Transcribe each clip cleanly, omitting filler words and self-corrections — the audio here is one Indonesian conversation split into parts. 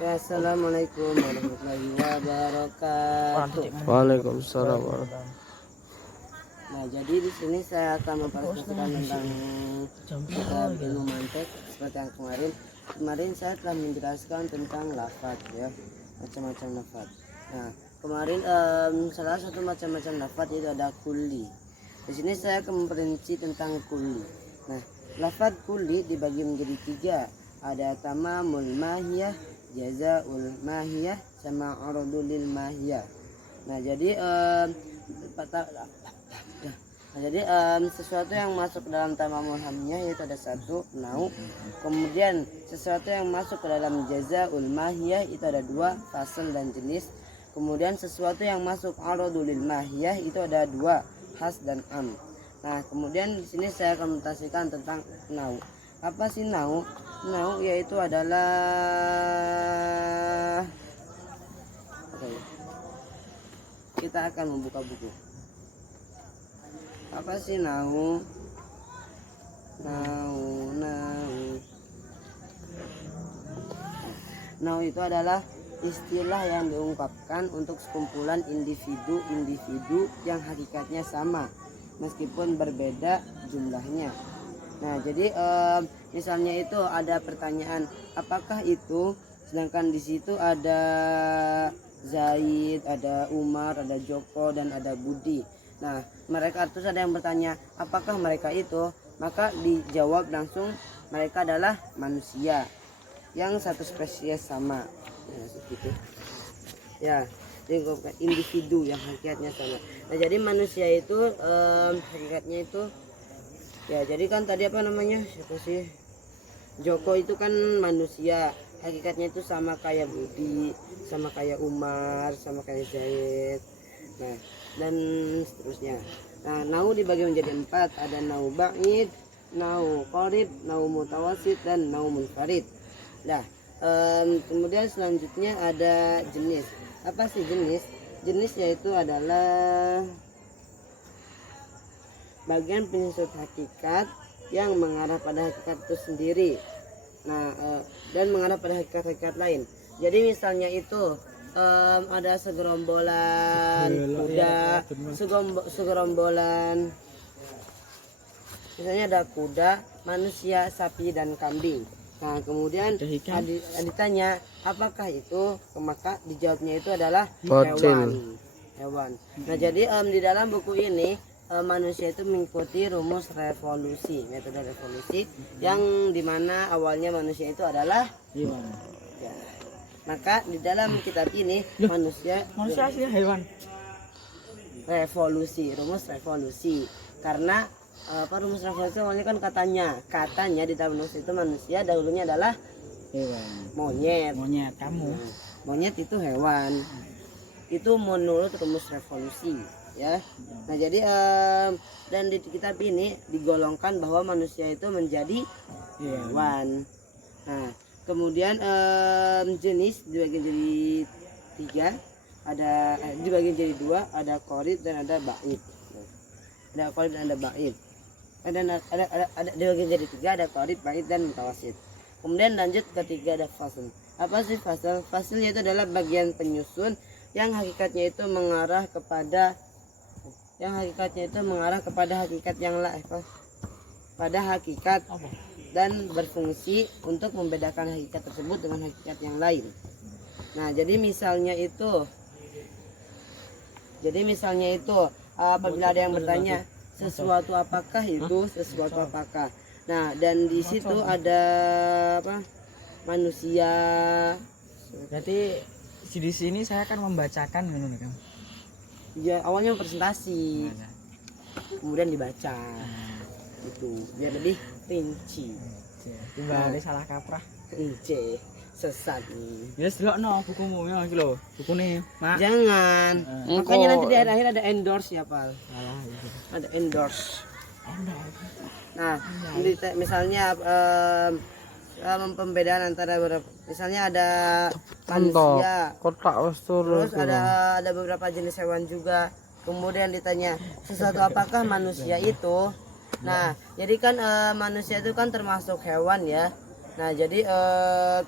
Ya, assalamualaikum warahmatullahi wabarakatuh. Waalaikumsalam. Nah, jadi di sini saya akan mempresentasikan tentang ilmu mantek seperti yang kemarin. Kemarin saya telah menjelaskan tentang lafaz ya, macam-macam lafaz. Nah, kemarin salah satu macam-macam lafaz itu ada kulli. Di sini saya akan memperinci tentang kulli. Nah, lafaz kulli dibagi menjadi tiga. Ada tamamul mahiyah, jazaul mahiyah, sama aradulil mahiyah. Nah, jadi sesuatu yang masuk ke dalam tamamul hamiyah yaitu ada satu nau, kemudian sesuatu yang masuk ke dalam jazaul mahiyah itu ada dua, fasl dan jenis, kemudian sesuatu yang masuk aradulil mahiyah itu ada dua, khas dan am. Nah, kemudian di sini saya akan menjelaskan tentang nau. Apa sih nau? Nau yaitu adalah kita akan membuka buku. Apa sih nau? Nau itu adalah istilah yang diungkapkan untuk sekumpulan individu-individu yang hakikatnya sama meskipun berbeda jumlahnya. Nah, jadi misalnya itu ada pertanyaan, apakah itu? Sedangkan di situ ada Zaid, ada Umar, ada Joko, dan ada Budi. Nah, mereka terus ada yang bertanya, apakah mereka itu? Maka dijawab langsung, mereka adalah manusia yang satu spesies sama. Ya, seperti itu. Ya, individu yang hakikatnya sama. Nah, jadi manusia itu hakikatnya itu, ya, jadi kan tadi apa namanya? Siapa sih? Joko itu kan manusia, hakikatnya itu sama kayak Budi, sama kayak Umar, sama kayak Zaid. Nah, dan seterusnya. Nah, nau dibagi menjadi empat, ada nau ba'id, nau qarib, nau mutawasid, dan nau munfarid. Nah, kemudian selanjutnya ada jenis. Apa sih jenis? Jenis yaitu adalah bagian penyusun hakikat yang mengarah pada hakikat itu sendiri. Nah, dan mengarah pada hakikat-hakikat lain. Jadi misalnya itu ada segerombolan kuda, segerombolan misalnya ada kuda, manusia, sapi, dan kambing. Nah, kemudian ditanya apakah itu, maka dijawabnya itu adalah hewan. Nah, jadi di dalam buku ini manusia itu mengikuti rumus revolusi, metode revolusi yang dimana awalnya manusia itu adalah hewan. Ya. Maka di dalam kitab ini manusia sih hewan. Revolusi, rumus revolusi. Karena apa rumus revolusi awalnya kan katanya di dalam rumus itu manusia dahulunya adalah Hewan. Monyet Kamu. Monyet itu hewan. Itu menurut rumus revolusi, ya. Nah, jadi dan di kitab ini digolongkan bahwa manusia itu menjadi hewan. Nah, kemudian jenis dibagi jadi tiga, ada dibagi jadi dua, ada qarib dan ada ba'id. Ada qarib dan ada ba'id. Ada dibagi jadi tiga, ada qarib, ba'id, dan mutawasid. Kemudian lanjut ketiga ada fasl. Apa sih fasl? Fasl itu adalah bagian penyusun yang hakikatnya itu mengarah kepada hakikat yang lain, pada hakikat dan berfungsi untuk membedakan hakikat tersebut dengan hakikat yang lain. Nah, jadi misalnya itu apabila ada yang bertanya sesuatu apakah itu, sesuatu apakah. Nah, dan di situ ada apa? Manusia. Berarti di sini saya akan membacakan ini kan. Ya, awalnya presentasi, kemudian dibaca. Itu biar lebih rinci. Tiba ada salah kaprah. Rinci. Sesat nih. Ya delokno bukumu ya iki lho. Bukune, Mak. Jangan. Makanya nanti di akhir ada endorse ya, Pak. Salah gitu. Ada endorse. Nah, misalnya pembedaan antara misalnya ada manusia, kotak terus ada beberapa jenis hewan juga. Kemudian ditanya sesuatu apakah manusia itu. Nah, jadi kan manusia itu kan termasuk hewan ya. Nah, jadi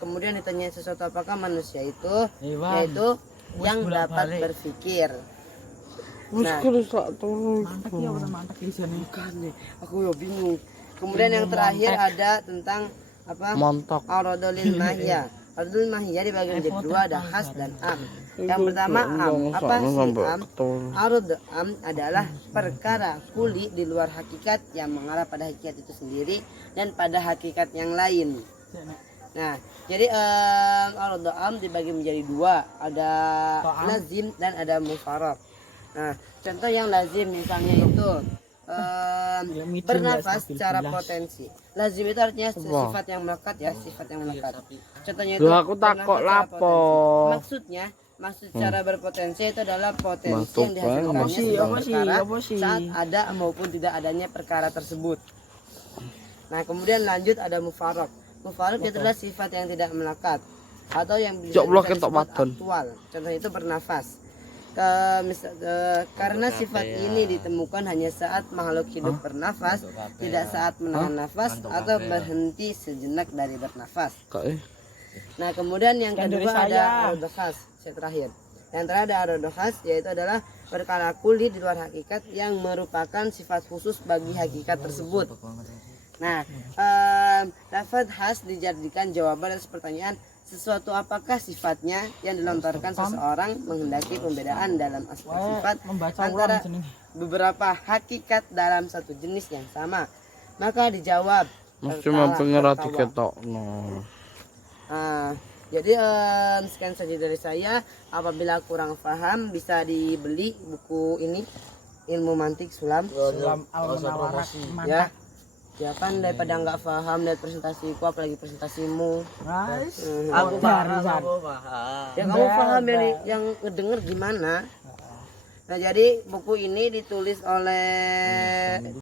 kemudian ditanya sesuatu apakah manusia itu, Iwan. yaitu Wis yang dapat bolak-balik. berpikir. Wis Nah. kudu sak tolong. Mantek ya udah mantek di sini. Bukan nih, aku ya bingung. Kemudian yang terakhir ada tentang apa? Mantap. Aradulil mahya. Aradulil mahya dibagi menjadi dua, ada khas dan am. Yang pertama am, apa sih am? Arad am adalah perkara kuli di luar hakikat yang mengarah pada hakikat itu sendiri dan pada hakikat yang lain. Nah, jadi arad am dibagi menjadi dua, ada To'am. lazim dan ada mufarad. Nah, contoh yang lazim misalnya itu micin bernafas ya, secara stabil potensi. Lazim itu artinya Wah. sifat yang melekat ya, sifat yang melekat. Contohnya itu Loh, aku takut bernafas secara lapo. potensi. Maksud secara berpotensi itu adalah potensi Masuk yang dihasilkannya banget. sebuah Apa sih? perkara Apa sih? saat ada maupun tidak adanya perkara tersebut. Nah, kemudian lanjut ada mufarad. Mufarad itu adalah sifat yang tidak melekat atau yang bisa Cok, blok disebut ketok wadon. aktual. Contohnya itu bernafas. Karena sifat ini ditemukan hanya saat makhluk hidup bernafas, tidak saat menahan nafas atau berhenti sejenak dari bernafas. Nah, kemudian yang Sekian dari kedua saya. ada arad khas, saya terakhir. Yang terakhir ada arad khas, yaitu adalah perkara kuli di luar hakikat yang merupakan sifat khusus bagi hakikat tersebut. Nah, lafaz khas dijadikan jawaban atas pertanyaan sesuatu apakah sifatnya yang dilontarkan seseorang menghendaki pembedaan dalam aspek sifat membaca antara ulang sini. beberapa hakikat dalam satu jenis yang sama. Maka dijawab Mesti tertawa, mempengaruhi tertawa. ketok. No. Nah, jadi sekian saja dari saya. Apabila kurang paham bisa dibeli buku ini, Ilmu Mantik Sulam. Sulam al-Munawarat Ya, mantap. ya kan daripada nggak paham dari presentasiku, apalagi presentasimu. Guys, Aku paham. Ya kamu paham yang ngedenger gimana? Nah, jadi buku ini ditulis oleh